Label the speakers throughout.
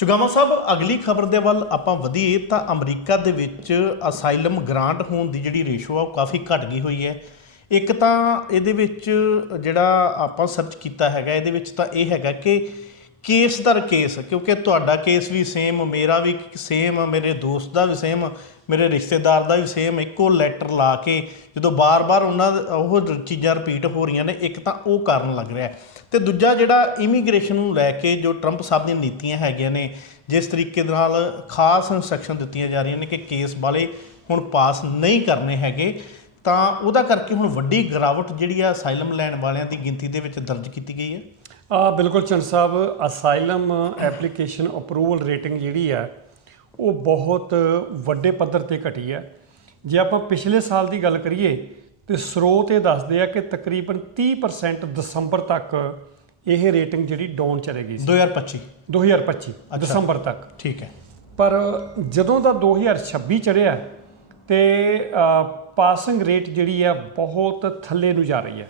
Speaker 1: ਚੁਗਾਮਾ ਸਾਹਿਬ, ਅਗਲੀ ਖਬਰ ਦੇ ਵੱਲ ਆਪਾਂ ਵਧੀਏ ਤਾਂ ਅਮਰੀਕਾ ਦੇ ਵਿੱਚ ਅਸਾਈਲਮ ਗ੍ਰਾਂਟ ਹੋਣ ਦੀ ਜਿਹੜੀ ਰੇਸ਼ੋ ਆ ਉਹ ਕਾਫੀ ਘਟ ਗਈ ਹੋਈ ਹੈ। ਇੱਕ ਤਾਂ ਇਹਦੇ ਵਿੱਚ ਜਿਹੜਾ ਆਪਾਂ ਸਰਚ ਕੀਤਾ ਹੈਗਾ, ਇਹਦੇ ਵਿੱਚ ਤਾਂ ਇਹ ਹੈਗਾ ਕਿ ਕੇਸ ਦਰ ਕੇਸ, ਕਿਉਂਕਿ ਤੁਹਾਡਾ ਕੇਸ ਵੀ ਸੇਮ ਮੇਰਾ ਵੀ ਸੇਮ ਮੇਰੇ ਦੋਸਤ ਦਾ ਵੀ ਸੇਮ ਮੇਰੇ ਰਿਸ਼ਤੇਦਾਰ ਦਾ ਵੀ ਸੇਮ ਇੱਕੋ ਲੈਟਰ ਲਾ ਕੇ ਜਦੋਂ ਬਾਰ-ਬਾਰ ਉਹਨਾਂ ਉਹ ਚੀਜ਼ਾਂ ਰਿਪੀਟ ਹੋ ਰਹੀਆਂ ਨੇ, ਇੱਕ ਤਾਂ ਉਹ ਕਾਰਨ ਲੱਗ ਰਿਹਾ ਹੈ। ਤੇ ਦੂਜਾ ਜਿਹੜਾ ਇਮੀਗ੍ਰੇਸ਼ਨ ਨੂੰ ਲੈ ਕੇ ਜੋ ਟਰੰਪ ਸਾਹਿਬ ਦੀਆਂ ਨੀਤੀਆਂ ਹੈਗੀਆਂ ਨੇ, ਜਿਸ ਤਰੀਕੇ ਦੇ ਨਾਲ ਖਾਸ ਇਨਸਟਰਕਸ਼ਨ ਦਿੱਤੀਆਂ ਜਾ ਰਹੀਆਂ ਨੇ ਕਿ ਕੇਸ ਵਾਲੇ ਹੁਣ ਪਾਸ ਨਹੀਂ ਕਰਨੇ ਹੈਗੇ, ਤਾਂ ਉਹਦਾ ਕਰਕੇ ਹੁਣ ਵੱਡੀ ਗਿਰਾਵਟ ਜਿਹੜੀ ਆ ਅਸਾਈਲਮ ਲੈਣ ਵਾਲਿਆਂ ਦੀ ਗਿਣਤੀ ਦੇ ਵਿੱਚ ਦਰਜ ਕੀਤੀ ਗਈ ਹੈ।
Speaker 2: ਆ ਬਿਲਕੁਲ Chand Sahib asylum application approval rating ਜਿਹੜੀ ਆ ਉਹ ਬਹੁਤ ਵੱਡੇ ਪੱਧਰ ਤੇ ਘਟੀ ਹੈ। ਜੇ ਆਪਾਂ ਪਿਛਲੇ ਸਾਲ ਦੀ ਗੱਲ ਕਰੀਏ ਤੇ ਸਰੋਤ ਇਹ ਦੱਸਦੇ ਆ ਕਿ ਤਕਰੀਬਨ 30% ਦਸੰਬਰ ਤੱਕ ਇਹ ਰੇਟਿੰਗ ਜਿਹੜੀ ਡਾਊਨ ਚਲੇਗੀ ਸੀ।
Speaker 1: 2025
Speaker 2: 2025 ਦਸੰਬਰ ਤੱਕ।
Speaker 1: ਠੀਕ ਹੈ।
Speaker 2: ਪਰ ਜਦੋਂ ਦਾ 2026 ਚੜਿਆ ਤੇ ਪਾਸਿੰਗ ਰੇਟ ਜਿਹੜੀ ਹੈ ਬਹੁਤ ਥੱਲੇ ਨੂੰ ਜਾ ਰਹੀ ਹੈ।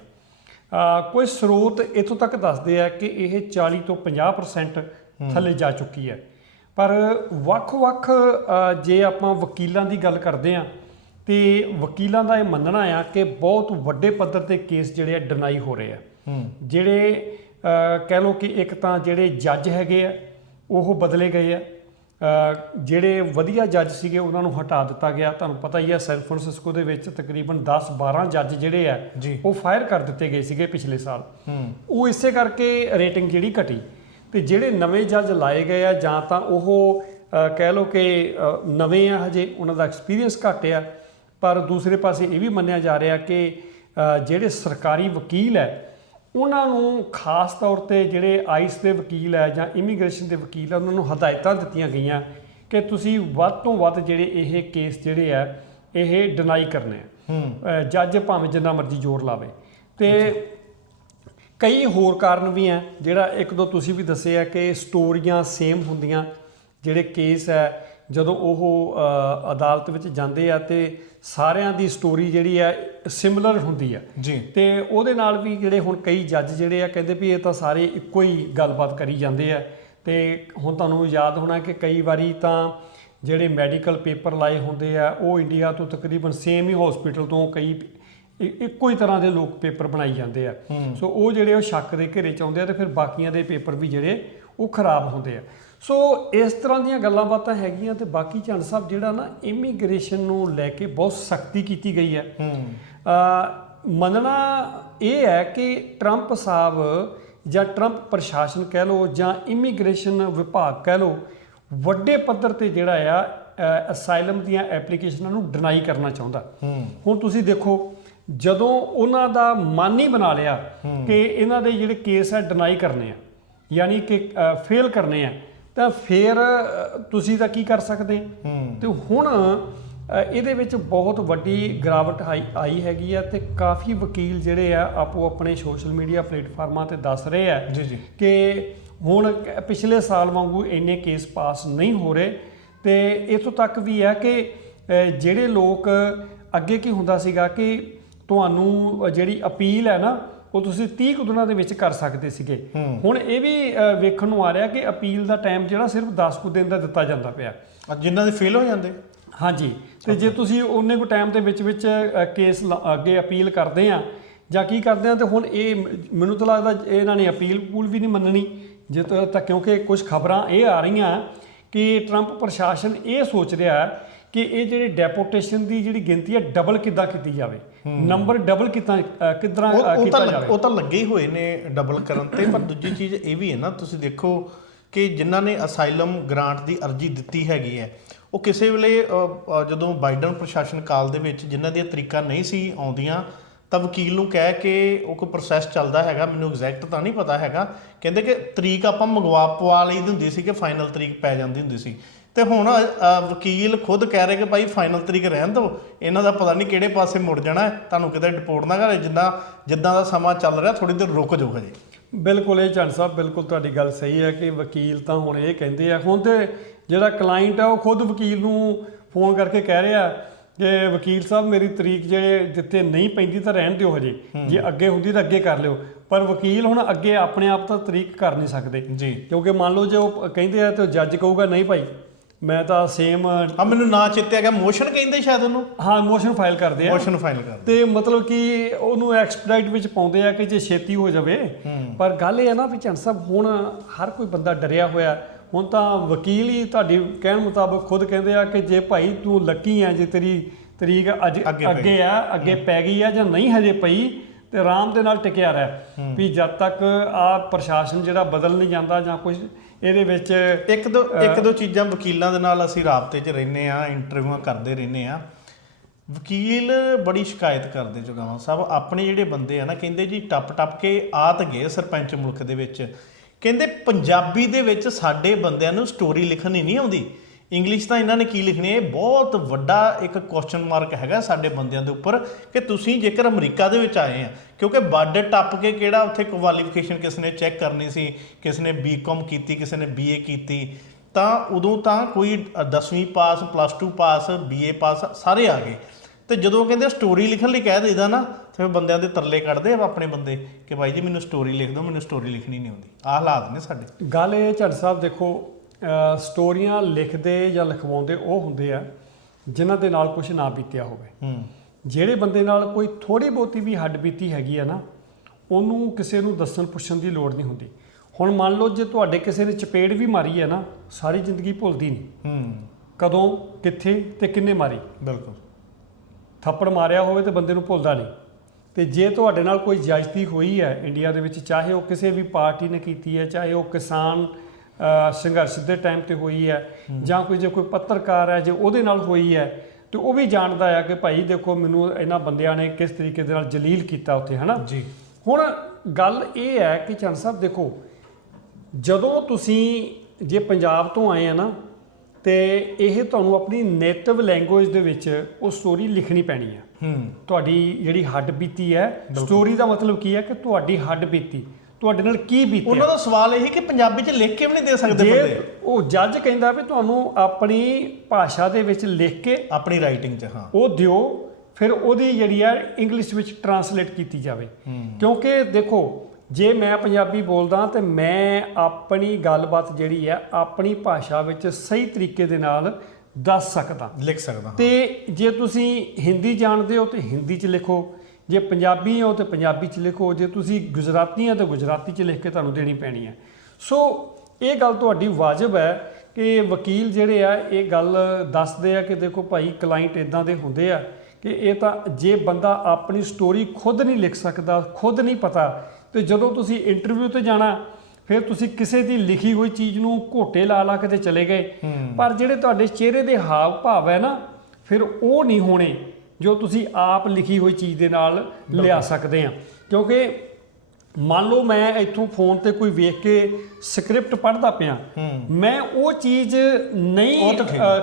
Speaker 2: ਕੋਈ ਸਰੋਤ ਇਥੋਂ ਤੱਕ ਦੱਸਦੇ ਆ ਕਿ ਇਹ 40 ਤੋਂ 50% ਥੱਲੇ ਜਾ ਚੁੱਕੀ ਹੈ। ਪਰ ਵੱਖ-ਵੱਖ ਜੇ ਆਪਾਂ ਵਕੀਲਾਂ ਦੀ ਗੱਲ ਕਰਦੇ ਆ ਤੇ ਵਕੀਲਾਂ ਦਾ ਇਹ ਮੰਨਣਾ ਆ ਕਿ ਬਹੁਤ ਵੱਡੇ ਪੱਧਰ ਤੇ ਕੇਸ ਜਿਹੜੇ ਆ ਡਿਨਾਈ ਹੋ ਰਹੇ ਆ। ਜਿਹੜੇ ਕਹਿ ਲਓ ਕਿ ਇੱਕ ਤਾਂ ਜਿਹੜੇ ਜੱਜ ਹੈਗੇ ਆ ਉਹ ਬਦਲੇ ਗਏ ਆ। ਜਿਹੜੇ ਵਧੀਆ ਜੱਜ ਸੀਗੇ ਉਹਨਾਂ ਨੂੰ ਹਟਾ ਦਿੱਤਾ ਗਿਆ। ਤੁਹਾਨੂੰ ਪਤਾ ਹੀ ਆ ਸੈਨ ਫਰਾਂਸਿਸਕੋ ਦੇ ਵਿੱਚ ਤਕਰੀਬਨ 10 12 ਜੱਜ ਜਿਹੜੇ ਆ। ਉਹ ਫਾਇਰ ਕਰ ਦਿੱਤੇ ਗਏ ਸੀਗੇ ਪਿਛਲੇ ਸਾਲ। ਉਹ ਇਸੇ ਕਰਕੇ ਰੇਟਿੰਗ ਜਿਹੜੀ ਘਟੀ। ਤੇ ਜਿਹੜੇ ਨਵੇਂ ਜੱਜ ਲਾਏ ਗਏ ਆ ਜਾਂ ਤਾਂ ਉਹ ਕਹਿ ਲਓ ਕਿ ਨਵੇਂ ਆ ਹਜੇ ਉਹਨਾਂ ਦਾ ਐਕਸਪੀਰੀਅੰਸ ਘੱਟ ਆ ਪਰ ਦੂਸਰੇ ਪਾਸੇ ਇਹ ਵੀ ਮੰਨਿਆ ਜਾ ਰਿਹਾ ਕਿ ਜਿਹੜੇ ਸਰਕਾਰੀ ਵਕੀਲ ਹੈ ਉਹਨਾਂ ਨੂੰ ਖਾਸ ਤੌਰ ਤੇ ਜਿਹੜੇ ਆਈਸ ਦੇ ਵਕੀਲ ਹੈ ਜਾਂ ਇਮੀਗ੍ਰੇਸ਼ਨ ਦੇ ਵਕੀਲ ਹੈ ਉਹਨਾਂ ਨੂੰ ਹਦਾਇਤਾਂ ਦਿੱਤੀਆਂ ਗਈਆਂ ਕਿ ਤੁਸੀਂ ਵੱਧ ਤੋਂ ਵੱਧ ਜਿਹੜੇ ਇਹ ਕੇਸ ਜਿਹੜੇ ਆ ਇਹ ਡਿਨਾਈ ਕਰਨੇ ਆ। ਜੱਜ ਭਾਵੇਂ ਜਿੰਨਾ ਮਰਜ਼ੀ ਜ਼ੋਰ ਲਾਵੇ। ਤੇ ਕਈ ਹੋਰ ਕਾਰਨ ਵੀ ਆ ਜਿਹੜਾ ਇੱਕ ਦੋ ਤੁਸੀਂ ਵੀ ਦੱਸੇ ਆ ਕਿ ਸਟੋਰੀਆਂ ਸੇਮ ਹੁੰਦੀਆਂ ਜਿਹੜੇ ਕੇਸ ਹੈ ਜਦੋਂ ਉਹ ਅਦਾਲਤ ਵਿੱਚ ਜਾਂਦੇ ਆ ਤੇ ਸਾਰਿਆਂ ਦੀ ਸਟੋਰੀ ਜਿਹੜੀ ਆ ਸਿਮਿਲਰ ਹੁੰਦੀ ਆ
Speaker 1: ਜੀ।
Speaker 2: ਤੇ ਉਹਦੇ ਨਾਲ ਵੀ ਜਿਹੜੇ ਹੁਣ ਕਈ ਜੱਜ ਜਿਹੜੇ ਆ ਕਹਿੰਦੇ ਵੀ ਇਹ ਤਾਂ ਸਾਰੇ ਇੱਕੋ ਹੀ ਗੱਲਬਾਤ ਕਰੀ ਜਾਂਦੇ ਆ। ਤੇ ਹੁਣ ਤੁਹਾਨੂੰ ਯਾਦ ਹੋਣਾ ਕਿ ਕਈ ਵਾਰੀ ਤਾਂ ਜਿਹੜੇ ਮੈਡੀਕਲ ਪੇਪਰ ਲਾਏ ਹੁੰਦੇ ਆ ਉਹ ਇੰਡੀਆ ਤੋਂ ਤਕਰੀਬਨ ਸੇਮ ਹੀ ਹਸਪੀਟਲ ਤੋਂ ਕਈ ਇੱਕੋ ਹੀ ਤਰ੍ਹਾਂ ਦੇ ਲੋਕ ਪੇਪਰ ਬਣਾਈ ਜਾਂਦੇ ਆ। ਸੋ ਉਹ ਜਿਹੜੇ ਉਹ ਸ਼ੱਕ ਦੇ ਘੇਰੇ ਚ ਆਉਂਦੇ ਆ ਤੇ ਫਿਰ ਬਾਕੀਆਂ ਦੇ ਪੇਪਰ ਵੀ ਜਿਹੜੇ ਉਹ ਖਰਾਬ ਹੁੰਦੇ ਆ। ਸੋ ਇਸ ਤਰ੍ਹਾਂ ਦੀਆਂ ਗੱਲਾਂ ਬਾਤਾਂ ਹੈਗੀਆਂ ਤੇ ਬਾਕੀ ਝੰਡ ਸਾਹਿਬ ਜਿਹੜਾ ਨਾ ਇਮੀਗ੍ਰੇਸ਼ਨ ਨੂੰ ਲੈ ਕੇ ਬਹੁਤ ਸਖਤੀ ਕੀਤੀ ਗਈ ਹੈ। ਅ, ਮੰਨਣਾ ਇਹ ਹੈ ਕਿ ਟਰੰਪ ਸਾਹਿਬ ਜਾਂ ਟਰੰਪ ਪ੍ਰਸ਼ਾਸਨ ਕਹਿ ਲਓ ਜਾਂ ਇਮੀਗ੍ਰੇਸ਼ਨ ਵਿਭਾਗ ਕਹਿ ਲਓ ਵੱਡੇ ਪੱਧਰ ਤੇ ਜਿਹੜਾ ਆ ਅਸਾਈਲਮ ਦੀਆਂ ਐਪਲੀਕੇਸ਼ਨਾਂ ਨੂੰ ਡਿਨਾਈ ਕਰਨਾ ਚਾਹੁੰਦਾ। ਹੁਣ ਤੁਸੀਂ ਦੇਖੋ ਜਦੋਂ ਉਹਨਾਂ ਦਾ ਮਨ ਹੀ ਬਣਾ ਲਿਆ ਕਿ ਇਹਨਾਂ ਦੇ ਜਿਹੜੇ ਕੇਸ ਹੈ ਡਿਨਾਈ ਕਰਨੇ ਆ ਯਾਨੀ ਕਿ ਫੇਲ ਕਰਨੇ ਆ ਤਾਂ ਫਿਰ ਤੁਸੀਂ ਤਾਂ ਕੀ ਕਰ ਸਕਦੇ? ਤੇ ਹੁਣ ਇਹਦੇ ਵਿੱਚ ਬਹੁਤ ਵੱਡੀ ਗਿਰਾਵਟ ਆਈ ਹੈਗੀ ਆ ਤੇ ਕਾਫੀ ਵਕੀਲ ਜਿਹੜੇ ਆ ਆਪੋ ਆਪਣੇ ਸੋਸ਼ਲ ਮੀਡੀਆ ਪਲੇਟਫਾਰਮਾਂ ਤੇ ਦੱਸ ਰਹੇ ਆ
Speaker 1: ਜੀ ਜੀ।
Speaker 2: ਕਿ ਹੁਣ ਪਿਛਲੇ ਸਾਲ ਵਾਂਗੂ ਇੰਨੇ ਕੇਸ ਪਾਸ ਨਹੀਂ ਹੋ ਰਹੇ ਤੇ ਇਥੋਂ ਤੱਕ ਵੀ ਹੈ ਕਿ ਜਿਹੜੇ ਲੋਕ ਅੱਗੇ ਕੀ ਹੁੰਦਾ ਸੀਗਾ ਕਿ ਤੁਹਾਨੂੰ ਜਿਹੜੀ ਅਪੀਲ ਹੈ ਨਾ ਉਹ ਤੁਸੀਂ 30 ਕੁ ਦਿਨਾਂ ਦੇ ਵਿੱਚ ਕਰ ਸਕਦੇ ਸੀਗੇ। ਹੁਣ ਇਹ ਵੀ ਵੇਖਣ ਨੂੰ ਆ ਰਿਹਾ ਕਿ ਅਪੀਲ ਦਾ ਟਾਈਮ ਜਿਹੜਾ ਸਿਰਫ 10 ਕੁ ਦਿਨ ਦਾ ਦਿੱਤਾ ਜਾਂਦਾ ਪਿਆ।
Speaker 1: ਜਿਨ੍ਹਾਂ ਦੇ ਫੇਲ ਹੋ ਜਾਂਦੇ?
Speaker 2: ਹਾਂਜੀ। ਤੇ ਜੇ ਤੁਸੀਂ ਉਹਨੇ ਕੋ ਟਾਈਮ ਦੇ ਵਿੱਚ ਵਿੱਚ ਕੇਸ ਅੱਗੇ ਅਪੀਲ ਕਰਦੇ ਆ ਜਾਂ ਕੀ ਕਰਦੇ ਆ ਤੇ ਹੁਣ ਇਹ ਮੈਨੂੰ ਤਾਂ ਲੱਗਦਾ ਇਹਨਾਂ ਨੇ ਅਪੀਲ ਪੂਲ ਵੀ ਨਹੀਂ ਮੰਨਣੀ ਜੇ ਤਾਂ ਤਾਂ ਕਿਉਂਕਿ ਕੁਝ ਖਬਰਾਂ ਇਹ ਆ ਰਹੀਆਂ ਕਿ ਟਰੰਪ ਪ੍ਰਸ਼ਾਸਨ ਇਹ ਸੋਚ ਰਿਹਾ ਹੈ ਕਿ ਇਹ ਜਿਹੜੇ ਡੈਪੋਟੇਸ਼ਨ ਦੀ ਜਿਹੜੀ ਗਿਣਤੀ ਹੈ ਡਬਲ ਕਿੱਦਾਂ ਕੀਤੀ ਜਾਵੇ? ਨੰਬਰ ਡਬਲ ਕਿੱਦਾਂ ਕਿੱਦਾਂ ਕੀਤਾ ਜਾਵੇ?
Speaker 1: ਉਹ ਤਾਂ ਲੱਗੇ ਹੀ ਹੋਏ ਨੇ ਡਬਲ ਕਰਨ ਤੇ ਪਰ ਦੂਜੀ ਚੀਜ਼ ਇਹ ਵੀ ਹੈ ਨਾ ਤੁਸੀਂ ਦੇਖੋ ਕਿ ਜਿਨ੍ਹਾਂ ਨੇ ਅਸਾਈਲਮ ਗ੍ਰਾਂਟ ਦੀ ਅਰਜ਼ੀ ਦਿੱਤੀ ਹੈਗੀ ਹੈ ਉਹ ਕਿਸੇ ਵੇਲੇ ਜਦੋਂ ਬਾਈਡਨ ਪ੍ਰਸ਼ਾਸਨ ਕਾਲ ਦੇ ਵਿੱਚ ਜਿਨ੍ਹਾਂ ਦੀਆਂ ਤਰੀਕਾ ਨਹੀਂ ਸੀ ਆਉਂਦੀਆਂ ਤਾਂ ਵਕੀਲ ਨੂੰ ਕਹਿ ਕੇ ਉਹ ਕੋਈ ਪ੍ਰੋਸੈਸ ਚੱਲਦਾ ਹੈਗਾ ਮੈਨੂੰ ਐਗਜ਼ੈਕਟ ਤਾਂ ਨਹੀਂ ਪਤਾ ਹੈਗਾ ਕਹਿੰਦੇ ਕਿ ਤਰੀਕ ਆਪਾਂ ਮੰਗਵਾ ਪਵਾ ਲਈ ਹੁੰਦੀ ਸੀ ਕਿ ਫਾਈਨਲ ਤਰੀਕ ਪੈ ਜਾਂਦੀ ਹੁੰਦੀ ਸੀ। ਤੇ ਹੁਣ ਅ, ਵਕੀਲ ਖੁਦ ਕਹਿ ਰਹੇ ਕਿ ਭਾਈ ਫਾਈਨਲ ਤਰੀਕ ਰਹਿਣ ਦਿਓ। ਇਹਨਾਂ ਦਾ ਪਤਾ ਨਹੀਂ ਕਿਹੜੇ ਪਾਸੇ ਮੁੜ ਜਾਣਾ ਹੈ, ਤੁਹਾਨੂੰ ਕਿਤੇ ਡਿਪੋਰਟ ਨਾ ਕਰੇ ਜਿੱਦਾਂ ਜਿੱਦਾਂ ਦਾ ਸਮਾਂ ਚੱਲ ਰਿਹਾ ਥੋੜੀ ਦੇਰ ਰੁਕ ਜਾਓ ਹਜੇ।
Speaker 2: ਬਿਲਕੁਲ ਇਹ ਚੰਦ ਸਾਹਿਬ ਬਿਲਕੁਲ ਤੁਹਾਡੀ ਗੱਲ ਸਹੀ ਹੈ ਕਿ ਵਕੀਲ ਤਾਂ ਹੁਣ ਇਹ ਕਹਿੰਦੇ ਆ। ਹੁਣ ਤੇ ਜਿਹੜਾ ਕਲਾਇੰਟ ਆ ਉਹ ਖੁਦ ਵਕੀਲ ਨੂੰ ਫੋਨ ਕਰਕੇ ਕਹਿ ਰਿਹਾ ਕਿ ਵਕੀਲ ਸਾਹਿਬ ਮੇਰੀ ਤਰੀਕ ਜੇ ਜਿੱਤੇ ਨਹੀਂ ਪੈਂਦੀ ਤਾਂ ਰਹਿਣ ਦਿਓ ਹਜੇ। ਜੇ ਅੱਗੇ ਹੁੰਦੀ ਤਾਂ ਅੱਗੇ ਕਰ ਲਿਓ। ਪਰ ਵਕੀਲ ਹੁਣ ਅੱਗੇ ਆਪਣੇ ਆਪ ਤਾਂ ਤਰੀਕ ਕਰ ਨਹੀਂ ਸਕਦੇ।
Speaker 1: ਜੀ।
Speaker 2: ਕਿਉਂਕਿ ਮੰਨ ਲਓ ਜੇ ਉਹ ਕਹਿੰਦੇ ਆ ਤੇ ਜੱਜ ਕਹੂਗਾ ਨਹੀਂ ਭਾਈ ਮੈਂ ਤਾਂ ਸੇਮ
Speaker 1: ਆ ਮੈਨੂੰ ਨਾ ਚਿੱਤੇ ਗਿਆ। ਮੋਸ਼ਨ ਕਹਿੰਦੇ ਸ਼ਾਇਦ ਉਹਨੂੰ?
Speaker 2: ਹਾਂ ਮੋਸ਼ਨ ਫਾਈਲ ਕਰਦੇ ਆ।
Speaker 1: ਮੋਸ਼ਨ ਫਾਈਲ ਕਰ
Speaker 2: ਤੇ ਮਤਲਬ ਕਿ ਉਹਨੂੰ ਐਕਸਪੈਡਾਈਟ ਵਿੱਚ ਪਾਉਂਦੇ ਆ ਕਿ ਜੇ ਛੇਤੀ ਹੋ ਜਾਵੇ। ਪਰ ਗੱਲ ਇਹ ਹੈ ਨਾ ਵੀ ਚੰਦ ਸਾਹਿਬ ਹੁਣ ਹਰ ਕੋਈ ਬੰਦਾ ਡਰਿਆ ਹੋਇਆ। ਹੁਣ ਤਾਂ ਵਕੀਲ ਹੀ ਤੁਹਾਡੀ ਕਹਿਣ ਮੁਤਾਬਕ ਖੁਦ ਕਹਿੰਦੇ ਆ ਕਿ ਜੇ ਭਾਈ ਤੂੰ ਲੱਕੀ ਆ ਜੇ ਤੇਰੀ ਤਰੀਕ ਅੱਜ
Speaker 1: ਅੱਗੇ।
Speaker 2: ਅੱਗੇ ਆ ਅੱਗੇ ਪੈ ਗਈ ਆ ਜਾਂ ਨਹੀਂ ਹਜੇ ਪਈ ਤੇ ਆਰਾਮ ਦੇ ਨਾਲ ਟਿਕਿਆ ਰਹਿ। ਵੀ ਜਦ ਤੱਕ ਆ ਪ੍ਰਸ਼ਾਸਨ ਜਿਹੜਾ ਬਦਲ ਨਹੀਂ ਜਾਂਦਾ ਜਾਂ ਕੁਝ ਇਹਦੇ ਵਿੱਚ
Speaker 1: ਇੱਕ ਦੋ ਇੱਕ ਦੋ ਚੀਜ਼ਾਂ ਵਕੀਲਾਂ ਦੇ ਨਾਲ ਅਸੀਂ ਰਾਬਤੇ 'ਚ ਰਹਿੰਦੇ ਆ ਇੰਟਰਵਿਊਆਂ ਕਰਦੇ ਰਹਿੰਦੇ ਆ ਵਕੀਲ ਬੜੀ ਸ਼ਿਕਾਇਤ ਕਰਦੇ ਜਗਾਵਾਂ ਸਾਹਿਬ ਆਪਣੇ ਜਿਹੜੇ ਬੰਦੇ ਆ ਨਾ ਕਹਿੰਦੇ ਜੀ ਟੱਪ ਟੱਪ ਕੇ ਆ ਤਾਂ ਗਏ ਸਰਪੰਚ ਮੁਲਕ ਦੇ ਵਿੱਚ। ਕਹਿੰਦੇ ਪੰਜਾਬੀ ਦੇ ਵਿੱਚ ਸਾਡੇ ਬੰਦਿਆਂ ਨੂੰ ਸਟੋਰੀ ਲਿਖਣੀ ਨਹੀਂ ਆਉਂਦੀ। ਇੰਗਲਿਸ਼ ਤਾਂ ਇਹਨਾਂ ਨੇ ਕੀ ਲਿਖਣੀ ਹੈ? ਇਹ ਬਹੁਤ ਵੱਡਾ ਇੱਕ ਕੁਐਸਚਨ ਮਾਰਕ ਹੈਗਾ ਸਾਡੇ ਬੰਦਿਆਂ ਦੇ ਉੱਪਰ ਕਿ ਤੁਸੀਂ ਜੇਕਰ ਅਮਰੀਕਾ ਦੇ ਵਿੱਚ ਆਏ ਆ, ਕਿਉਂਕਿ ਬਾਰਡਰ ਟੱਪ ਕੇ ਕਿਹੜਾ ਉੱਥੇ ਕੁਆਲੀਫਿਕੇਸ਼ਨ ਕਿਸ ਨੇ ਚੈੱਕ ਕਰਨੀ ਸੀ, ਕਿਸ ਨੇ ਬੀਕਾਮ ਕੀਤੀ, ਕਿਸ ਨੇ ਬੀਏ ਕੀਤੀ, ਤਾਂ ਉਦੋਂ ਤਾਂ ਕੋਈ 10ਵੀਂ ਪਾਸ ਪਲੱਸ 2 ਪਾਸ ਬੀਏ ਪਾਸ ਸਾਰੇ ਆ ਗਏ। ਤੇ ਜਦੋਂ ਕਹਿੰਦੇ ਸਟੋਰੀ ਲਿਖਣ ਲਈ ਕਹਿ ਦੇਦਾ ਨਾ, ਤੇ ਫਿਰ ਬੰਦਿਆਂ ਦੇ ਤਰਲੇ ਕੱਢਦੇ ਆ ਆਪਣੇ ਬੰਦੇ ਕਿ ਭਾਈ ਜੀ ਮੈਨੂੰ ਸਟੋਰੀ ਲਿਖ ਦਿਓ, ਮੈਨੂੰ ਸਟੋਰੀ ਲਿਖਣੀ ਨਹੀਂ ਆਉਂਦੀ। ਆਹ ਹਾਲਾਤ ਨੇ ਸਾਡੇ।
Speaker 2: ਗੱਲ ਇਹ ਝੜ ਸਾਹਿਬ, ਦੇਖੋ ਸਟੋਰੀਆਂ ਲਿਖਦੇ ਜਾਂ ਲਿਖਵਾਉਂਦੇ ਉਹ ਹੁੰਦੇ ਆ ਜਿਨ੍ਹਾਂ ਦੇ ਨਾਲ ਕੁਝ ਨਾ ਬੀਤਿਆ ਹੋਵੇ।
Speaker 1: ਹੂੰ।
Speaker 2: ਜਿਹੜੇ ਬੰਦੇ ਨਾਲ ਕੋਈ ਥੋੜੀ ਬਹੁਤੀ ਵੀ ਹੱਡ ਬੀਤੀ ਹੈਗੀ ਆ ਨਾ ਉਹਨੂੰ ਕਿਸੇ ਨੂੰ ਦੱਸਣ ਪੁੱਛਣ ਦੀ ਲੋੜ ਨਹੀਂ ਹੁੰਦੀ। ਹੁਣ ਮੰਨ ਲਓ ਜੇ ਤੁਹਾਡੇ ਕਿਸੇ ਨੇ ਚਪੇੜ ਵੀ ਮਾਰੀ ਹੈ ਨਾ ਸਾਰੀ ਜ਼ਿੰਦਗੀ ਭੁੱਲਦੀ ਨਹੀਂ।
Speaker 1: ਹੂੰ।
Speaker 2: ਕਦੋਂ ਕਿੱਥੇ ਤੇ ਕਿੰਨੇ ਮਾਰੀ?
Speaker 1: ਬਿਲਕੁਲ।
Speaker 2: ਥੱਪੜ ਮਾਰਿਆ ਹੋਵੇ ਤੇ ਬੰਦੇ ਨੂੰ ਭੁੱਲਦਾ ਨਹੀਂ। ਤੇ ਜੇ ਤੁਹਾਡੇ ਨਾਲ ਕੋਈ ਜ਼ਿਆਦਤੀ ਹੋਈ ਹੈ ਇੰਡੀਆ ਦੇ ਵਿੱਚ ਚਾਹੇ ਉਹ ਕਿਸੇ ਵੀ ਪਾਰਟੀ ਨੇ ਕੀਤੀ ਹੈ ਚਾਹੇ ਉਹ ਕਿਸਾਨ ਸੰਘਰਸ਼ ਦੇ ਟਾਈਮ ਤੇ ਹੋਈ ਹੈ ਜਾਂ ਕੋਈ ਜੇ ਕੋਈ ਪੱਤਰਕਾਰ ਹੈ ਜੇ ਉਹਦੇ ਨਾਲ ਹੋਈ ਹੈ ਤੇ ਉਹ ਵੀ ਜਾਣਦਾ ਹੈ ਕਿ ਭਾਈ ਦੇਖੋ ਮੈਨੂੰ ਇਹਨਾਂ ਬੰਦਿਆਂ ਨੇ ਕਿਸ ਤਰੀਕੇ ਦੇ ਨਾਲ ਜਲੀਲ ਕੀਤਾ ਉੱਥੇ ਹਨਾ?
Speaker 1: ਜੀ।
Speaker 2: ਹੁਣ ਗੱਲ ਇਹ ਹੈ ਕਿ ਚੰਦ ਸਾਹਿਬ ਦੇਖੋ ਜਦੋਂ ਤੁਸੀਂ ਜੇ ਪੰਜਾਬ ਤੋਂ ਆਏ ਆ ਨਾ ਤੇ ਇਹ ਤੁਹਾਨੂੰ ਆਪਣੀ ਨੇਟਿਵ ਲੈਂਗੁਏਜ ਦੇ ਵਿੱਚ ਉਹ ਸਟੋਰੀ ਲਿਖਣੀ ਪੈਣੀ ਹੈ
Speaker 1: ਹੂੰ।
Speaker 2: ਤੁਹਾਡੀ ਜਿਹੜੀ ਹੱਡ ਬੀਤੀ ਹੈ ਸਟੋਰੀ ਦਾ ਮਤਲਬ ਕੀ ਹੈ ਕਿ ਤੁਹਾਡੀ ਹੱਡ ਬੀਤੀ। ਤੁਹਾਡੇ ਨਾਲ ਕੀ
Speaker 1: ਉਹਨਾਂ
Speaker 2: ਬੀਤਿਆ
Speaker 1: ਦਾ ਸਵਾਲ ਇਹ ਕਿ ਪੰਜਾਬੀ 'ਚ ਲਿਖ ਕੇ ਵੀ ਨਹੀਂ ਦੇ ਸਕਦੇ
Speaker 2: ਜੇ
Speaker 1: ਬੰਦੇ?
Speaker 2: ਉਹ ਜੱਜ ਕਹਿੰਦਾ ਵੀ ਤੁਹਾਨੂੰ ਆਪਣੀ ਭਾਸ਼ਾ ਦੇ ਵਿੱਚ ਲਿਖ ਕੇ
Speaker 1: ਆਪਣੀ ਰਾਈਟਿੰਗ 'ਚ ਹਾਂ।
Speaker 2: ਉਹ ਦਿਓ ਫਿਰ ਉਹਦੀ ਜਿਹੜੀ ਹੈ ਇੰਗਲਿਸ਼ ਵਿੱਚ ਟਰਾਂਸਲੇਟ ਕੀਤੀ ਜਾਵੇ। ਕਿਉਂਕਿ ਦੇਖੋ ਜੇ ਮੈਂ ਪੰਜਾਬੀ ਬੋਲਦਾ ਤੇ ਮੈਂ ਆਪਣੀ ਗੱਲਬਾਤ ਜਿਹੜੀ ਹੈ ਆਪਣੀ ਭਾਸ਼ਾ ਵਿੱਚ ਸਹੀ ਤਰੀਕੇ ਦੇ ਨਾਲ ਦੱਸ ਸਕਦਾ।
Speaker 1: ਲਿਖ ਸਕਦਾ ਹਾਂ।
Speaker 2: ਤੇ ਜੇ ਤੁਸੀਂ ਹਿੰਦੀ ਜਾਣਦੇ ਹੋ ਤੇ ਹਿੰਦੀ 'ਚ ਲਿਖੋ। ਜੇ ਪੰਜਾਬੀ ਹੋ ਤੇ ਪੰਜਾਬੀ 'ਚ ਲਿਖੋ ਜੇ ਤੁਸੀਂ ਗੁਜਰਾਤੀ ਹੋ ਤੇ ਗੁਜਰਾਤੀ 'ਚ ਲਿਖ ਕੇ ਤੁਹਾਨੂੰ ਦੇਣੀ ਪੈਣੀ ਹੈ। ਸੋ ਇਹ ਗੱਲ ਤੁਹਾਡੀ ਵਾਜਬ ਹੈ ਕਿ ਵਕੀਲ ਜਿਹੜੇ ਆ ਇਹ ਗੱਲ ਦੱਸਦੇ ਆ ਕਿ ਦੇਖੋ ਭਾਈ ਕਲਾਇੰਟ ਇਦਾਂ ਦੇ ਹੁੰਦੇ ਆ ਕਿ ਇਹ ਤਾਂ ਜੇ ਬੰਦਾ ਆਪਣੀ ਸਟੋਰੀ ਖੁਦ ਨਹੀਂ ਲਿਖ ਸਕਦਾ ਖੁਦ ਨਹੀਂ ਪਤਾ ਤੇ ਜਦੋਂ ਤੁਸੀਂ ਇੰਟਰਵਿਊ ਤੇ ਜਾਣਾ ਫਿਰ ਤੁਸੀਂ ਕਿਸੇ ਦੀ ਲਿਖੀ ਹੋਈ ਚੀਜ਼ ਨੂੰ ਘੋਟੇ ਲਾ ਲਾ ਕੇ ਤੇ ਚਲੇ ਗਏ। ਪਰ ਜਿਹੜੇ ਤੁਹਾਡੇ ਚਿਹਰੇ ਦੇ ਹਾਵ ਭਾਵ ਹੈ ਨਾ ਫਿਰ ਉਹ ਨਹੀਂ ਹੋਣੇ। ਜੋ ਤੁਸੀਂ ਆਪ ਲਿਖੀ ਹੋਈ ਚੀਜ਼ ਦੇ ਨਾਲ ਲਿਆ ਸਕਦੇ ਆ। ਕਿਉਂਕਿ ਮੰਨ ਲਓ ਮੈਂ ਇੱਥੋਂ ਫੋਨ ਤੇ ਕੋਈ ਵੇਖ ਕੇ ਸਕ੍ਰਿਪਟ ਪੜ੍ਹਦਾ ਪਿਆ ਮੈਂ ਉਹ ਚੀਜ਼ ਨਹੀਂ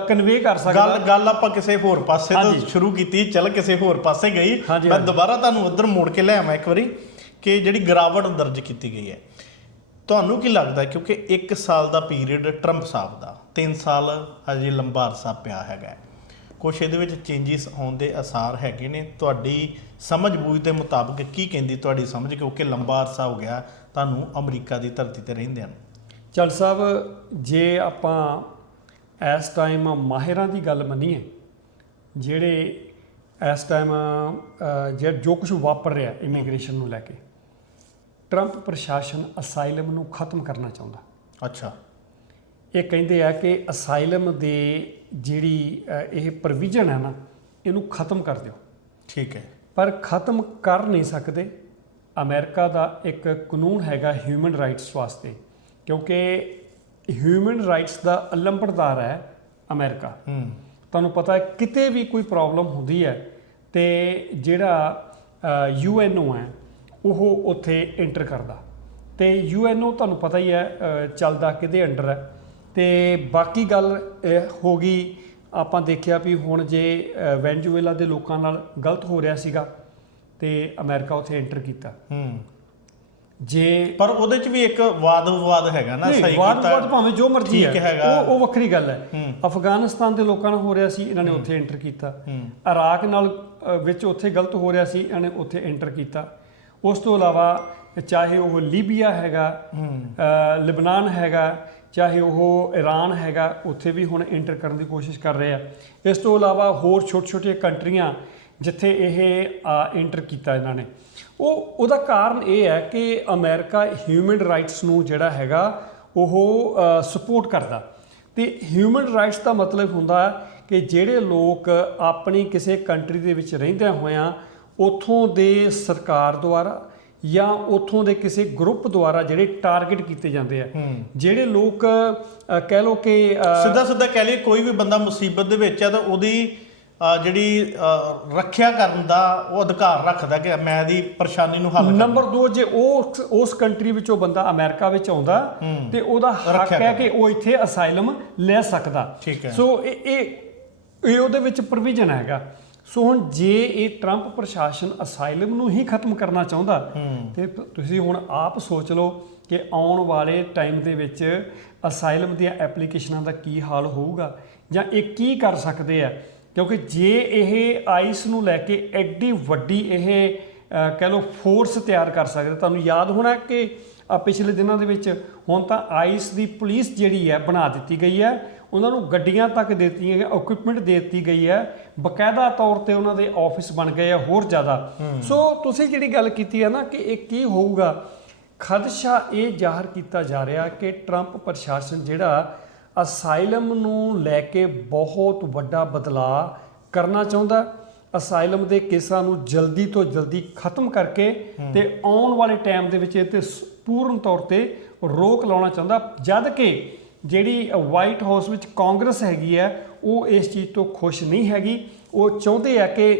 Speaker 2: ਕਨਵੇ ਕਰ ਸਕਦਾ।
Speaker 1: ਗੱਲ ਗੱਲ ਆਪਾਂ ਕਿਸੇ ਹੋਰ ਪਾਸੇ ਤੋਂ। ਸ਼ੁਰੂ ਕੀਤੀ ਚੱਲ ਕਿਸੇ ਹੋਰ ਪਾਸੇ ਗਈ। ਮੈਂ। ਦੁਬਾਰਾ ਤੁਹਾਨੂੰ ਉਧਰ ਮੋੜ ਕੇ ਲੈ ਆਵਾਂ ਇੱਕ ਵਾਰੀ ਕਿ ਜਿਹੜੀ ਗਰਾਵਟ ਦਰਜ ਕੀਤੀ ਗਈ ਹੈ। ਤੁਹਾਨੂੰ ਕੀ ਲੱਗਦਾ ਕਿਉਂਕਿ 1 ਸਾਲ ਦਾ ਪੀਰੀਅਡ ਟਰੰਪ ਸਾਹਿਬ ਦਾ 3 ਸਾਲ ਹਜੇ ਲੰਬਾ ਅਰਸਾ ਪਿਆ ਹੈਗਾ ਕੁਛ ਇਹਦੇ ਵਿੱਚ ਚੇਂਜਸ ਆਉਣ ਦੇ ਅਸਾਰ ਹੈਗੇ ਨੇ। ਤੁਹਾਡੀ ਸਮਝ ਬੂਝ ਦੇ ਮੁਤਾਬਕ ਕੀ ਕਹਿੰਦੀ ਤੁਹਾਡੀ ਸਮਝ? ਕਿਉਂਕਿ ਲੰਬਾ ਅਰਸਾ ਹੋ ਗਿਆ ਤੁਹਾਨੂੰ ਅਮਰੀਕਾ ਦੀ ਧਰਤੀ ਤੇ ਰਹਿੰਦਿਆਂ ਨੂੰ।
Speaker 2: ਚਲ ਸਾਹਿਬ ਜੇ ਆਪਾਂ ਇਸ ਟਾਈਮ ਮਾਹਿਰਾਂ ਦੀ ਗੱਲ ਮੰਨੀਏ ਜਿਹੜੇ ਇਸ ਟਾਈਮ ਜੇ ਜੋ ਕੁਝ ਵਾਪਰ ਰਿਹਾ ਇਮੀਗ੍ਰੇਸ਼ਨ ਨੂੰ ਲੈ ਕੇ ਟਰੰਪ ਪ੍ਰਸ਼ਾਸਨ ਅਸਾਈਲਮ ਨੂੰ ਖਤਮ ਕਰਨਾ ਚਾਹੁੰਦਾ।
Speaker 1: ਅੱਛਾ।
Speaker 2: ਇਹ ਕਹਿੰਦੇ ਆ ਕਿ ਅਸਾਈਲਮ ਦੇ ਜਿਹੜੀ ਇਹ ਪ੍ਰੋਵੀਜ਼ਨ ਹੈ ਨਾ ਇਹਨੂੰ ਖਤਮ ਕਰ ਦਿਓ।
Speaker 1: ਠੀਕ ਹੈ।
Speaker 2: ਪਰ ਖਤਮ ਕਰ ਨਹੀਂ ਸਕਦੇ। ਅਮਰੀਕਾ ਦਾ ਇੱਕ ਕਾਨੂੰਨ ਹੈਗਾ ਹਿਊਮਨ ਰਾਈਟਸ ਵਾਸਤੇ ਕਿਉਂਕਿ ਹਿਊਮਨ ਰਾਈਟਸ ਦਾ ਅਲੰਬੜਦਾਰ ਹੈ ਅਮਰੀਕਾ। ਤੁਹਾਨੂੰ ਪਤਾ ਹੈ ਕਿਤੇ ਵੀ ਕੋਈ ਪ੍ਰੋਬਲਮ ਹੁੰਦੀ ਹੈ ਤੇ ਜਿਹੜਾ ਯੂਐਨਓ ਹੈ ਉਹ ਉੱਥੇ ਐਂਟਰ ਕਰਦਾ। ਤੇ ਯੂਐਨਓ ਤੁਹਾਨੂੰ ਪਤਾ ਹੀ ਹੈ ਚੱਲਦਾ ਕਿਹਦੇ ਅੰਡਰ ਹੈ? ਤੇ ਬਾਕੀ ਗੱਲ ਹੋ ਗਈ ਆਪਾਂ ਦੇਖਿਆ ਵੀ ਹੁਣ ਜੇ ਅ, ਵੈਨਜ਼ੂਏਲਾ ਦੇ ਲੋਕਾਂ ਨਾਲ ਗਲਤ ਹੋ ਰਿਹਾ ਸੀਗਾ ਤੇ ਅਮਰੀਕਾ ਉੱਥੇ ਐਂਟਰ ਕੀਤਾ।
Speaker 1: ਹੂੰ।
Speaker 2: ਜੇ
Speaker 1: ਪਰ ਉਹਦੇ ਚ ਵੀ ਇੱਕ ਵਾਦ ਵਿਵਾਦ ਹੈਗਾ ਨਾ ਸਹੀ
Speaker 2: ਵਾਦ ਵਿਵਾਦ ਭਾਵੇਂ ਜੋ ਮਰਜ਼ੀ ਹੈ। ਉਹ ਉਹ ਵੱਖਰੀ ਗੱਲ ਹੈ। ਅਫਗਾਨਿਸਤਾਨ ਦੇ ਲੋਕਾਂ ਨਾਲ ਹੋ ਰਿਹਾ ਸੀ ਇਹਨਾਂ ਨੇ ਉੱਥੇ ਐਂਟਰ ਕੀਤਾ। ਇਰਾਕ ਨਾਲ ਵਿੱਚ ਉੱਥੇ ਗਲਤ ਹੋ ਰਿਹਾ ਸੀ ਇਹਨਾਂ ਨੇ ਉੱਥੇ ਐਂਟਰ ਕੀਤਾ। ਉਸ ਤੋਂ ਇਲਾਵਾ ਚਾਹੇ ਉਹ ਲੀਬੀਆ ਹੈਗਾ ਲਿਬਨਾਨ ਹੈਗਾ ਚਾਹੇ ਉਹ ਈਰਾਨ ਹੈਗਾ ਉੱਥੇ ਵੀ ਹੁਣ ਐਂਟਰ ਕਰਨ ਦੀ ਕੋਸ਼ਿਸ਼ ਕਰ ਰਹੇ ਆ। ਇਸ ਤੋਂ ਇਲਾਵਾ ਹੋਰ ਛੋਟੇ-ਛੋਟੇ ਕੰਟਰੀਆਂ ਜਿੱਥੇ ਇਹ ਐਂਟਰ ਕੀਤਾ ਇਹਨਾਂ ਨੇ। ਉਹ ਉਹਦਾ ਕਾਰਨ ਇਹ ਹੈ ਕਿ ਅਮਰੀਕਾ ਹਿਊਮਨ ਰਾਈਟਸ ਨੂੰ ਜਿਹੜਾ ਹੈਗਾ ਉਹ ਸਪੋਰਟ ਕਰਦਾ। ਤੇ ਹਿਊਮਨ ਰਾਈਟਸ ਦਾ ਮਤਲਬ ਹੁੰਦਾ ਕਿ ਜਿਹੜੇ ਲੋਕ ਆਪਣੀ ਕਿਸੇ ਕੰਟਰੀ ਦੇ ਵਿੱਚ ਰਹਿੰਦਿਆਂ ਹੋਇਆਂ ਉਥੋਂ ਦੇ ਸਰਕਾਰ ਦੁਆਰਾ ਜਾਂ ਉਥੋਂ ਦੇ ਕਿਸੇ ਗਰੁੱਪ ਦੁਆਰਾ ਜਿਹੜੇ ਟਾਰਗੇਟ ਕੀਤੇ ਜਾਂਦੇ ਆ। ਜਿਹੜੇ ਲੋਕ ਕਹਿ ਲੋ ਕਿ
Speaker 1: ਸਿੱਧਾ ਸਿੱਧਾ ਕਹਿ ਲਈਏ ਕੋਈ ਵੀ ਬੰਦਾ ਮੁਸੀਬਤ ਦੇ ਵਿੱਚ ਆ ਤਾਂ ਉਹਦੀ ਜਿਹੜੀ ਰੱਖਿਆ ਕਰਨ ਦਾ ਉਹ ਅਧਿਕਾਰ ਰੱਖਦਾ ਕਿ ਮੈਂ ਇਹਦੀ ਪਰੇਸ਼ਾਨੀ ਨੂੰ ਹੱਲ
Speaker 2: ਨੰਬਰ 2 ਜੇ ਉਹ ਉਸ ਕੰਟਰੀ ਵਿੱਚੋਂ ਬੰਦਾ ਅਮਰੀਕਾ ਵਿੱਚ ਆਉਂਦਾ ਤੇ ਉਹਦਾ ਹੱਕ ਹੈ ਕਿ ਉਹ ਇੱਥੇ ਅਸਾਈਲਮ ਲੈ ਸਕਦਾ। ਸੋ ਇਹ ਇਹ ਉਹਦੇ ਵਿੱਚ ਪ੍ਰੋਵੀਜ਼ਨ ਹੈਗਾ। ਸੋ ਹੁਣ ਜੇ ਇਹ ਟਰੰਪ ਪ੍ਰਸ਼ਾਸਨ ਅਸਾਈਲਮ ਨੂੰ ਹੀ ਖਤਮ ਕਰਨਾ ਚਾਹੁੰਦਾ ਤੇ ਤੁਸੀਂ ਹੁਣ ਆਪ ਸੋਚ ਲਓ ਕਿ ਆਉਣ ਵਾਲੇ ਟਾਈਮ ਦੇ ਵਿੱਚ ਅਸਾਈਲਮ ਦੀਆਂ ਐਪਲੀਕੇਸ਼ਨਾਂ ਦਾ ਕੀ ਹਾਲ ਹੋਊਗਾ ਜਾਂ ਇਹ ਕੀ ਕਰ ਸਕਦੇ ਆ? ਕਿਉਂਕਿ ਜੇ ਇਹ ਆਈਸ ਨੂੰ ਲੈ ਕੇ ਐਡੀ ਵੱਡੀ ਇਹ ਕਹਿ ਲਓ ਫੋਰਸ ਤਿਆਰ ਕਰ ਸਕਦੇ ਤੁਹਾਨੂੰ ਯਾਦ ਹੋਣਾ ਕਿ ਪਿਛਲੇ ਦਿਨਾਂ ਦੇ ਵਿੱਚ ਹੁਣ ਤਾਂ ਆਈਸ ਦੀ ਪੁਲਿਸ ਜਿਹੜੀ ਹੈ ਬਣਾ ਦਿੱਤੀ ਗਈ ਹੈ ਉਹਨਾਂ ਨੂੰ ਗੱਡੀਆਂ ਤੱਕ ਦਿੱਤੀਆਂ ਗਈਆਂ ਇਕਵਿਪਮੈਂਟ ਦੇ ਦਿੱਤੀ ਗਈ ਹੈ। ਬਕਾਇਦਾ ਤੌਰ ਤੇ ਉਹਨਾਂ ਦੇ ਆਫਿਸ ਬਣ ਗਏ ਆ ਹੋਰ ਜ਼ਿਆਦਾ। ਸੋ ਤੁਸੀਂ ਜਿਹੜੀ ਗੱਲ ਕੀਤੀ ਹੈ ਨਾ ਕਿ ਇਹ ਕੀ ਹੋਊਗਾ? ਖਦਸ਼ਾ ਇਹ ਜ਼ਾਹਰ ਕੀਤਾ ਜਾ ਰਿਹਾ ਕਿ ਟਰੰਪ ਪ੍ਰਸ਼ਾਸਨ ਜਿਹੜਾ ਅਸਾਈਲਮ ਨੂੰ ਲੈ ਕੇ ਬਹੁਤ ਵੱਡਾ ਬਦਲਾਅ ਕਰਨਾ ਚਾਹੁੰਦਾ ਅਸਾਈਲਮ ਦੇ ਕੇਸਾਂ ਨੂੰ ਜਲਦੀ ਤੋਂ ਜਲਦੀ ਖਤਮ ਕਰਕੇ ਤੇ ਆਉਣ ਵਾਲੇ ਟਾਈਮ ਦੇ ਵਿੱਚ ਇਹ ਤੇ ਪੂਰਨ ਤੌਰ ਤੇ ਰੋਕ ਲਾਉਣਾ ਚਾਹੁੰਦਾ। ਜਦ ਕਿ ਜਿਹੜੀ ਵਾਈਟ ਹਾਊਸ ਵਿੱਚ ਕਾਂਗਰਸ ਹੈਗੀ ਹੈ ਉਹ ਇਸ ਚੀਜ਼ ਤੋਂ ਖੁਸ਼ ਨਹੀਂ ਹੈਗੀ। ਉਹ ਚਾਹੁੰਦੇ ਆ ਕਿ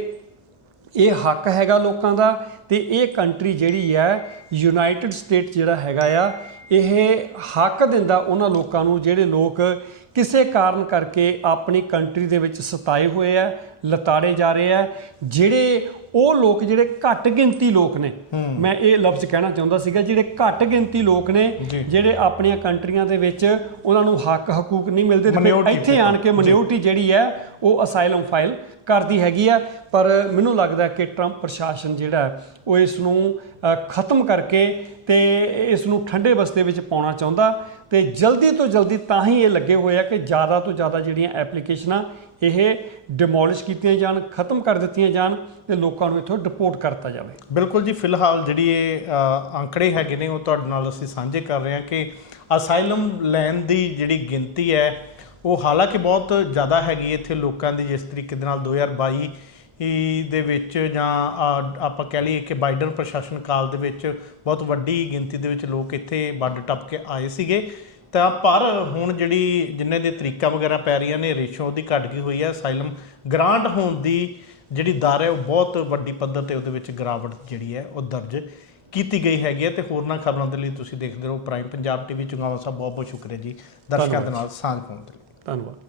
Speaker 2: ਇਹ ਹੱਕ ਹੈਗਾ ਲੋਕਾਂ ਦਾ ਤੇ ਇਹ ਕੰਟਰੀ ਜਿਹੜੀ ਹੈ ਯੂਨਾਈਟਿਡ ਸਟੇਟ ਜਿਹੜਾ ਹੈਗਾ ਆ, ਇਹ ਹੱਕ ਦਿੰਦਾ ਉਹਨਾਂ ਲੋਕਾਂ ਨੂੰ ਜਿਹੜੇ ਲੋਕ ਕਿਸੇ ਕਾਰਨ ਕਰਕੇ ਆਪਣੀ ਕੰਟਰੀ ਦੇ ਵਿੱਚ ਸਤਾਏ ਹੋਏ ਆ ਲਤਾੜੇ ਜਾ ਰਹੇ ਆ ਜਿਹੜੇ ਉਹ ਲੋਕ ਜਿਹੜੇ ਘੱਟ ਗਿਣਤੀ ਲੋਕ ਨੇ ਮੈਂ ਇਹ ਲਫ਼ਜ਼ ਕਹਿਣਾ ਚਾਹੁੰਦਾ ਸੀਗਾ ਜਿਹੜੇ ਘੱਟ ਗਿਣਤੀ ਲੋਕ ਨੇ ਜਿਹੜੇ ਆਪਣੀਆਂ ਕੰਟਰੀਆਂ ਦੇ ਵਿੱਚ ਉਹਨਾਂ ਨੂੰ ਹੱਕ ਹਕੂਕ ਨਹੀਂ ਮਿਲਦੇ ਇੱਥੇ ਆਣ ਕੇ ਮਿਨੋਰਟੀ ਜਿਹੜੀ ਹੈ ਉਹ ਅਸਾਈਲਮ ਫਾਈਲ ਕਰਦੀ ਹੈਗੀ ਆ, ਪਰ ਮੈਨੂੰ ਲੱਗਦਾ ਕਿ ਟਰੰਪ ਪ੍ਰਸ਼ਾਸਨ ਜਿਹੜਾ ਉਹ ਇਸ ਨੂੰ ਖਤਮ ਕਰਕੇ ਤੇ ਇਸ ਨੂੰ ਠੰਡੇ ਬਸਤੇ ਵਿੱਚ ਪਾਉਣਾ ਚਾਹੁੰਦਾ ਤੇ ਜਲਦੀ ਤੋਂ ਜਲਦੀ ਤਾਂ ਹੀ ਇਹ ਲੱਗੇ ਹੋਏ ਆ ਕਿ ਜ਼ਿਆਦਾ ਤੋਂ ਜ਼ਿਆਦਾ ਜਿਹੜੀਆਂ ਐਪਲੀਕੇਸ਼ਨਾਂ ਇਹ ਡਿਮੋਲਿਸ਼ ਕੀਤੀਆਂ ਜਾਣ, ਖਤਮ ਕਰ ਦਿੱਤੀਆਂ ਜਾਣ ਤੇ ਲੋਕਾਂ ਨੂੰ ਇੱਥੋਂ ਡਿਪੋਰਟ ਕਰਤਾ ਜਾਵੇ।
Speaker 1: ਬਿਲਕੁਲ ਜੀ, ਫਿਲਹਾਲ ਜਿਹੜੀ ਇਹ ਅੰਕੜੇ ਹੈਗੇ ਨੇ, ਉਹ ਤੁਹਾਡੇ ਨਾਲ ਅਸੀਂ ਸਾਂਝੇ ਕਰ ਰਹੇ ਹਾਂ ਕਿ ਅਸਾਈਲਮ ਲੈਣ ਦੀ ਜਿਹੜੀ ਗਿਣਤੀ ਹੈ ਉਹ ਹਾਲਾਂਕਿ ਬਹੁਤ ਜ਼ਿਆਦਾ ਹੈਗੀ ਇੱਥੇ ਲੋਕਾਂ ਦੀ ਜਿਸ ਤਰੀਕੇ ਦੇ ਨਾਲ 2022 ਈ ਦੇ ਵਿੱਚ ਜਾਂ ਆਪਾਂ ਕਹਿ ਲਈਏ ਕਿ ਬਾਈਡਨ ਪ੍ਰਸ਼ਾਸਨ ਕਾਲ ਦੇ ਵਿੱਚ ਬਹੁਤ ਵੱਡੀ ਗਿਣਤੀ ਦੇ ਵਿੱਚ ਲੋਕ ਇੱਥੇ ਵੱਡ ਟੱਪ ਕੇ ਆਏ ਸੀਗੇ। ਤਾਂ ਪਰ ਹੁਣ ਜਿਹੜੀ ਜਿੰਨੇ ਦੇ ਤਰੀਕਾ ਵਗੈਰਾ ਪੈ ਰਹੀਆਂ ਨੇ ਰੇਸ਼ੋ ਉਹਦੀ ਘਟ ਗਈ ਹੋਈ ਹੈ ਅਸਾਈਲਮ ਗ੍ਰਾਂਟ ਹੋਣ ਦੀ ਜਿਹੜੀ ਦਰ ਹੈ ਉਹ ਬਹੁਤ ਵੱਡੀ ਪੱਧਰ ਤੇ ਉਹਦੇ ਵਿੱਚ ਗਿਰਾਵਟ ਜਿਹੜੀ ਹੈ ਉਹ ਦਰਜ ਕੀਤੀ ਗਈ ਹੈਗੀ ਹੈ। ਤੇ ਹੋਰਨਾਂ ਖਬਰਾਂ ਦੇ ਲਈ ਤੁਸੀਂ ਦੇਖਦੇ ਰਹੋ ਪ੍ਰਾਈਮ ਪੰਜਾਬ ਟੀਵੀ ਚੁਗਾਵਾ ਸਾਹਿਬ ਬਹੁਤ ਬਹੁਤ ਸ਼ੁਕਰੀਆ ਜੀ। ਦਰਸ਼ਕਾਂ ਦੇ ਨਾਲ ਸਾਂਝ ਪਾਉਣ ਦੇ ਲਈ।
Speaker 2: ਧੰਨਵਾਦ।